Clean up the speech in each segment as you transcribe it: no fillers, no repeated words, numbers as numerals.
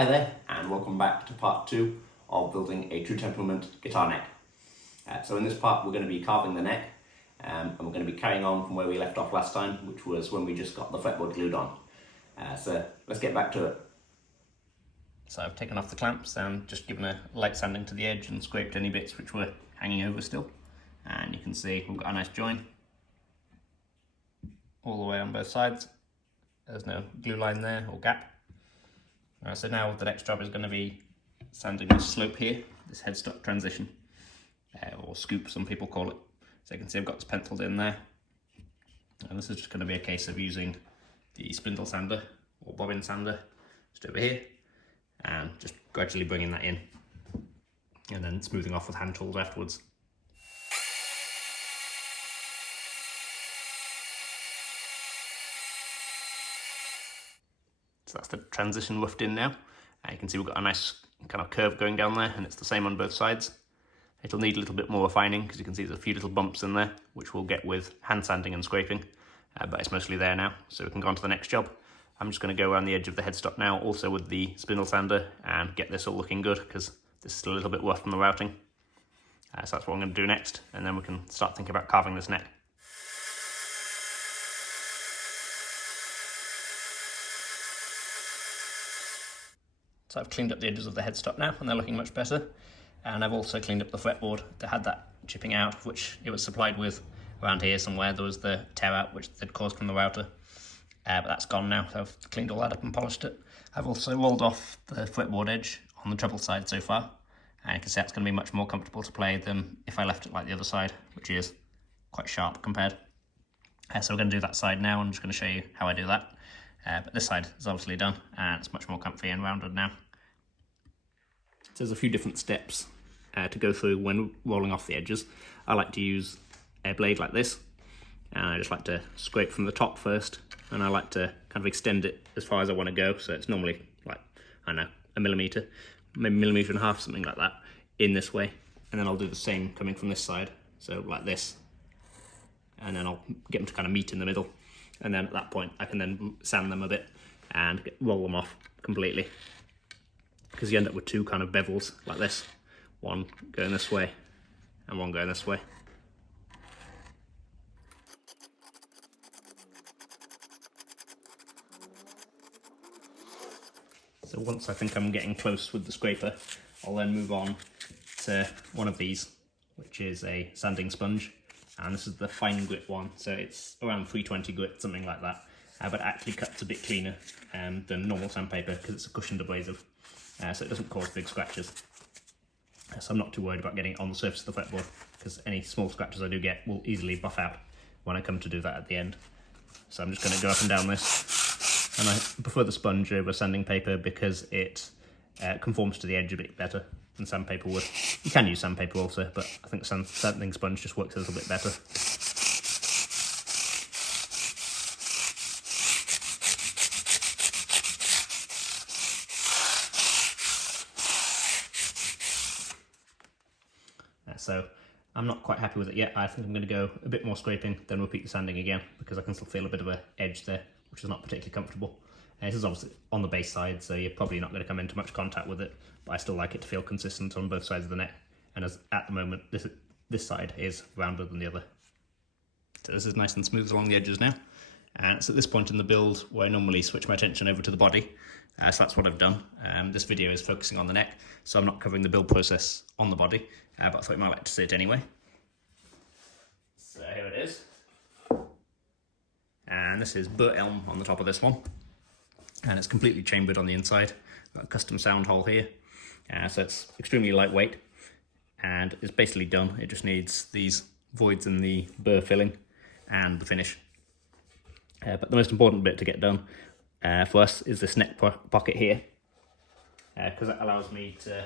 Hi there, and welcome back to part 2 of building a True Temperament guitar neck. So in this part we're going to be carving the neck, and we're going to be carrying on from where we left off last time, which was when we just got the fretboard glued on. So let's get back to it. So I've taken off the clamps and just given a light sanding to the edge and scraped any bits which were hanging over still. And you can see we've got a nice join all the way on both sides. There's no glue line there or gap. So now the next job is going to be sanding this slope here, this headstock transition, or scoop some people call it. So you can see I've got this penciled in there, and this is just going to be a case of using the spindle sander or bobbin sander just over here and just gradually bringing that in and then smoothing off with hand tools afterwards. So that's the transition roughed in now. You can see we've got a nice kind of curve going down there, and it's the same on both sides. It'll need a little bit more refining because you can see there's a few little bumps in there, which we'll get with hand sanding and scraping, but it's mostly there now, so we can go on to the next job. I'm just going to go around the edge of the headstock now, also with the spindle sander, and get this all looking good because this is still a little bit rough from the routing. So that's what I'm going to do next, and then we can start thinking about carving this neck. So I've cleaned up the edges of the headstock now, and they're looking much better. And I've also cleaned up the fretboard that had that chipping out, which it was supplied with around here somewhere. There was the tear out which they'd caused from the router, but that's gone now. So I've cleaned all that up and polished it. I've also rolled off the fretboard edge on the treble side so far, and you can see that's going to be much more comfortable to play than if I left it like the other side, which is quite sharp compared. So we're going to do that side now. I'm just going to show you how I do that. But this side is obviously done, and it's much more comfy and rounded now. So there's a few different steps to go through when rolling off the edges. I like to use a blade like this, and I just like to scrape from the top first, and I like to kind of extend it as far as I want to go. So it's normally like, I don't know, a millimetre, maybe 1.5 millimetres, something like that, in this way. And then I'll do the same coming from this side, so like this. And then I'll get them to kind of meet in the middle. And then at that point, I can then sand them a bit and roll them off completely. Because you end up with two kind of bevels like this. One going this way and one going this way. So once I think I'm getting close with the scraper, I'll then move on to one of these, which is a sanding sponge. And this is the fine grit one, so it's around 320 grit, something like that. But it actually cuts a bit cleaner than normal sandpaper because it's a cushioned abrasive, so it doesn't cause big scratches. So I'm not too worried about getting it on the surface of the fretboard because any small scratches I do get will easily buff out when I come to do that at the end. So I'm just going to go up and down this, and I prefer the sponge over sanding paper because it conforms to the edge a bit better than sandpaper would. You can use sandpaper also, but I think sanding sponge just works a little bit better. So I'm not quite happy with it yet. I think I'm going to go a bit more scraping, then repeat the sanding again, because I can still feel a bit of an edge there, which is not particularly comfortable. This is obviously on the base side, so you're probably not going to come into much contact with it, but I still like it to feel consistent on both sides of the neck. And as at the moment, this side is rounder than the other. So this is nice and smooth along the edges now. And it's at this point in the build where I normally switch my attention over to the body. So that's what I've done. This video is focusing on the neck, so I'm not covering the build process on the body, but I thought you might like to see it anyway. So here it is. And this is burr elm on the top of this one. And it's completely chambered on the inside. Got a custom sound hole here. So it's extremely lightweight and it's basically done. It just needs these voids in the burr filling and the finish. But the most important bit to get done for us is this neck pocket here, because that allows me to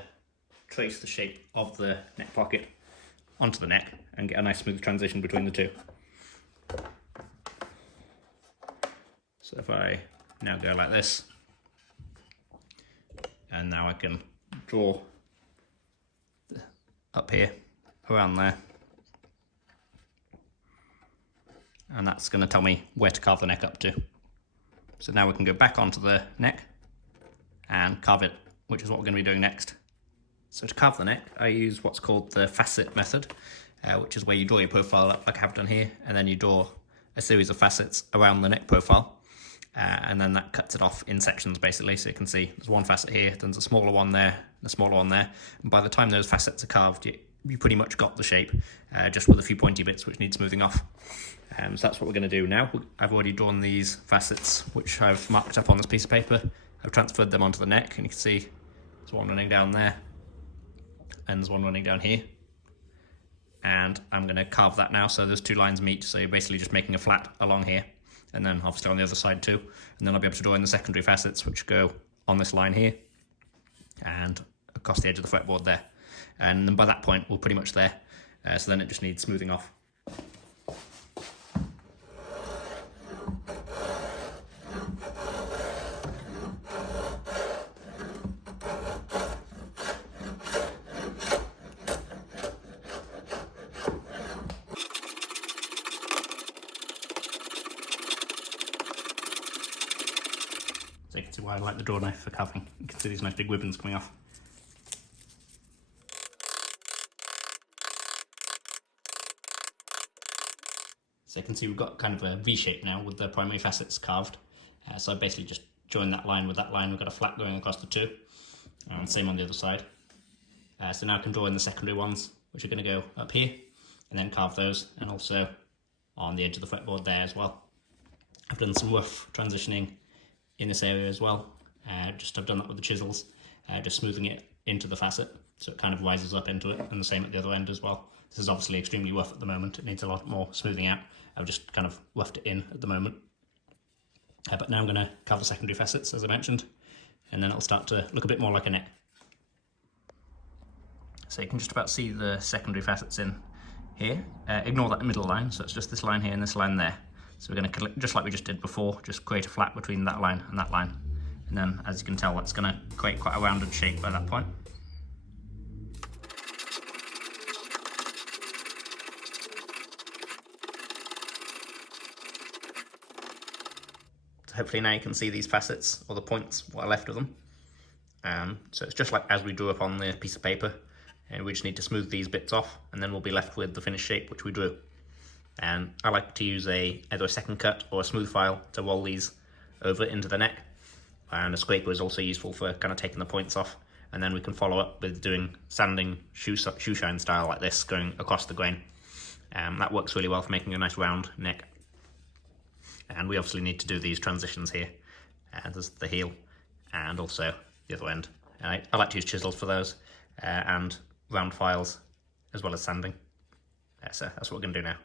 trace the shape of the neck pocket onto the neck and get a nice smooth transition between the two. So if I now go like this, and now I can draw up here, around there, and that's going to tell me where to carve the neck up to. So now we can go back onto the neck and carve it which is what we're going to be doing next. So to carve the neck, I use what's called the facet method, which is where you draw your profile up like I have done here, and then you draw a series of facets around the neck profile, and then that cuts it off in sections basically. So you can see there's one facet here, then there's a smaller one there, and a smaller one there, and by the time those facets are carved, you pretty much got the shape, just with a few pointy bits which need smoothing off. So that's what we're going to do now. I've already drawn these facets, which I've marked up on this piece of paper. I've transferred them onto the neck, and you can see there's one running down there, and there's one running down here. And I'm going to carve that now, so those two lines meet, so you're basically just making a flat along here, and then obviously on the other side too. And then I'll be able to draw in the secondary facets, which go on this line here, and across the edge of the fretboard there. And then by that point, we're pretty much there. So then it just needs smoothing off. So you can see why I like the draw knife for carving. You can see these nice big ribbons coming off. So you can see we've got kind of a V shape now with the primary facets carved. So I basically just joined that line with that line. We've got a flat going across the two, and same on the other side. So now I can draw in the secondary ones, which are going to go up here, and then carve those, and also on the edge of the fretboard there as well. I've done some rough transitioning in this area as well. I've done that with the chisels, just smoothing it into the facet, so it kind of rises up into it, and the same at the other end as well. This is obviously extremely rough at the moment. It needs a lot more smoothing out. I've just kind of roughed it in at the moment. But now I'm going to carve the secondary facets, as I mentioned, and then it'll start to look a bit more like a neck. So you can just about see the secondary facets in here. Ignore that middle line, so it's just this line here and this line there. So we're going to, just like we just did before, just create a flat between that line and that line. And then, as you can tell, that's going to create quite a rounded shape by that point. So hopefully now you can see these facets, or the points, what are left of them. So it's just like as we drew up on the piece of paper, and we just need to smooth these bits off, and then we'll be left with the finished shape which we drew. And I like to use either a second cut or a smooth file to roll these over into the neck. And a scraper is also useful for kind of taking the points off, and then we can follow up with doing sanding shoe shine style like this, going across the grain. That works really well for making a nice round neck. And we obviously need to do these transitions here. There's the heel and also the other end. I like to use chisels for those, and round files as well as sanding. So that's what we're going to do now.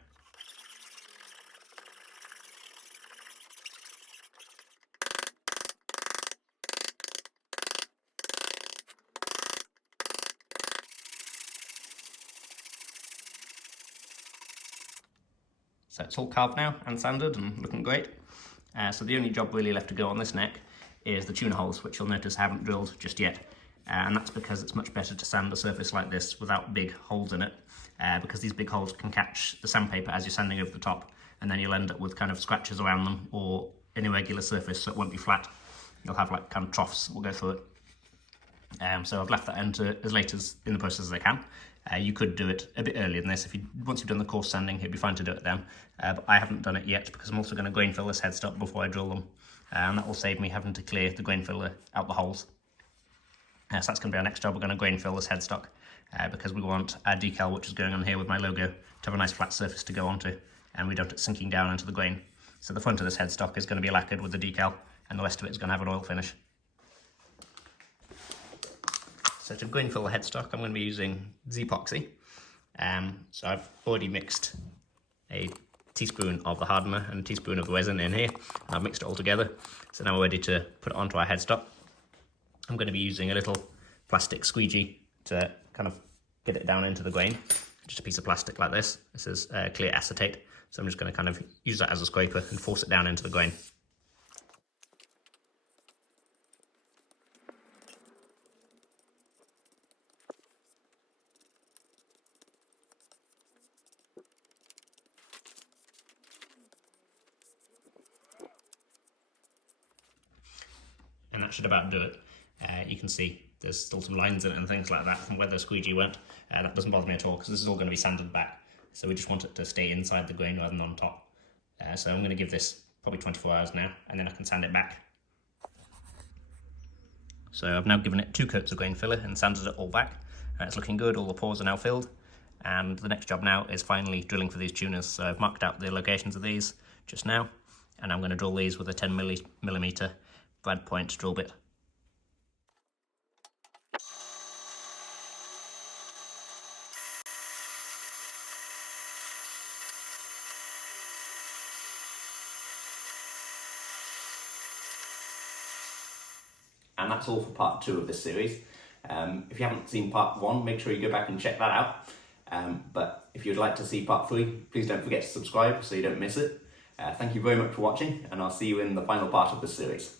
So it's all carved now and sanded and looking great. So the only job really left to go on this neck is the tuner holes, which you'll notice I haven't drilled just yet. And that's because it's much better to sand a surface like this without big holes in it, because these big holes can catch the sandpaper as you're sanding over the top, and then you'll end up with kind of scratches around them or an irregular surface, so it won't be flat. You'll have like kind of troughs that will go through it. So I've left that end to as late as in the process as I can. You could do it a bit earlier than this. Once you've done the coarse sanding, it'd be fine to do it then. But I haven't done it yet because I'm also going to grain fill this headstock before I drill them. And that will save me having to clear the grain filler out the holes. So that's going to be our next job. We're going to grain fill this headstock because we want our decal, which is going on here with my logo, to have a nice flat surface to go onto, and we don't want it sinking down into the grain. So the front of this headstock is going to be lacquered with the decal, and the rest of it is going to have an oil finish. So to grain fill the headstock, I'm going to be using Z-epoxy. So I've already mixed a teaspoon of the hardener and a teaspoon of the resin in here, and I've mixed it all together. So now we're ready to put it onto our headstock. I'm going to be using a little plastic squeegee to kind of get it down into the grain. Just a piece of plastic like this. This is clear acetate, so I'm just going to kind of use that as a scraper and force it down into the grain. And that should about do it. You can see there's still some lines in it and things like that from where the squeegee went. That doesn't bother me at all because this is all going to be sanded back. So we just want it to stay inside the grain rather than on top. So I'm going to give this probably 24 hours now, and then I can sand it back. So I've now given it 2 coats of grain filler and sanded it all back. It's looking good, all the pores are now filled. And the next job now is finally drilling for these tuners. So I've marked out the locations of these just now, and I'm going to drill these with a 10mm brad point drill bit. And that's all for part 2 of this series. If you haven't seen part 1, make sure you go back and check that out. But if you'd like to see part 3, please don't forget to subscribe so you don't miss it. Thank you very much for watching, and I'll see you in the final part of this series.